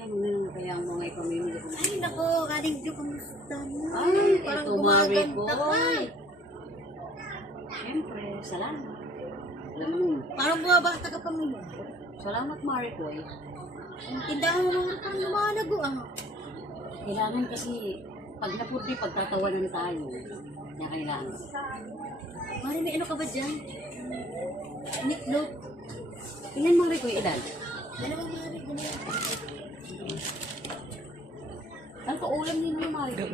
Yan na kaya ang mga ipamimili ko. Ay, nako, kaling ko kumusta mo. Ay, parang ito, Mari ko. gumaganda ka. Siyempre, salamat. Alam mo, Parang bumabata ka pa ngayon. salamat, Mari ko. Ang tindahan mo naman parang lumalago ah. Kailangan kasi, pag napurdi, pagtatawanan tayo. Kaya kailangan. Mari, may ano ka ba dyan? Niklog. Ilan, Mari ko, ilan? Dalawa, Mari, dalawa. Ano to, ulam ninyo, Mari ko?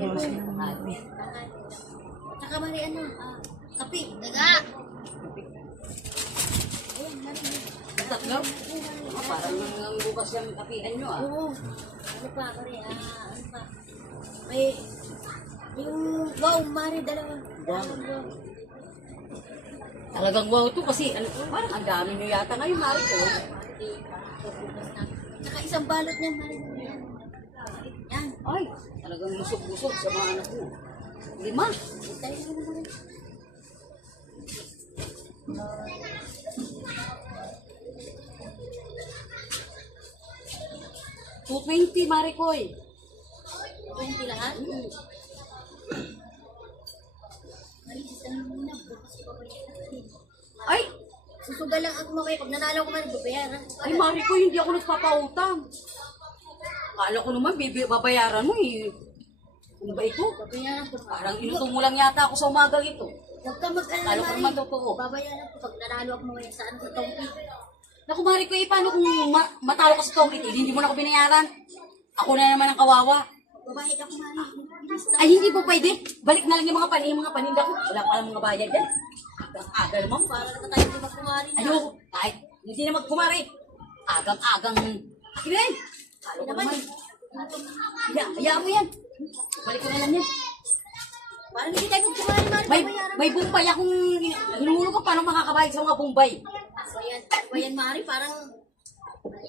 Tsaka Mari, ano, kape. Daga. Ayan, Mari. Tatlo? Parang ang bukas yung kapihan nyo, Oo. Ano pa, Mari, ano pa. May, yung, wow, Mari, dalawa. Wow. Talagang wow to kasi parang ang dami nyo yata ngayon, Mari ko. Tsaka isang balot niyan, Mari. Yan. Yan. Ay, talagang busog-busog sa mga anak mo. 5. Tayo na naman. 220, Maricoy. 20 lahat? Mari, sisahin mo na. Bukas ko pa Ay, susugal lang ako mamaya. Pag nanalo ko man, babayaran. ay Maricoy, hindi ako nagpapautang. Kala ko naman, babayaran mo eh. Ano ba ito? Babayaran ko. Parang inutong mo lang yata ako sa umagang ito. Huwag ka mag-alala, Kala ko naman totoo. babayaran ko. Pag nanalo ako mamaya, saan sa tongki? Naku, Maricoy, paano kung matalo ka sa tongkit? Eh, hindi mo na ako binayaran. Ako na naman ang kawawa. Babayad ako, Mari. Ay, hindi po pwede. Balik na lang yung mga paninda ko. Wala pa lang mga bayad dyan. Aga naman. Para na tayo di magkumari na. Ayoko. Kahit hindi na magkumari. Agang-agang. Akin na yan. Kalo ko naman. Hayaan mo yan. Balik ko na lang yan. Para hindi tayo magkumari, Mari. May, Babayaran may bumbay akong hinuhulog ko. Paano makakabayad sa mga bumbay? Bayan, Mari. Parang...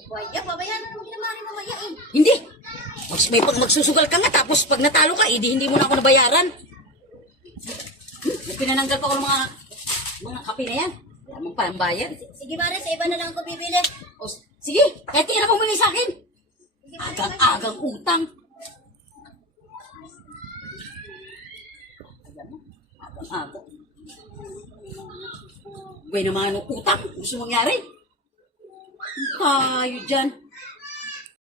Bayan, babayaran mo na, Mari, mamaya eh. Hindi. May magsusugal ka nga. Tapos pag natalo ka, hindi mo na ako nabayaran. Pinananggal pa ako ng mga kape na yan. Wala mong pambayad. Sige, Mari, sa iba na lang ako bibili. O, sige, kahit hindi na pumili sa akin. Agang-agang utang. Agang-agang. Buhay naman ang utang. Gusto mangyari? Tayo dyan.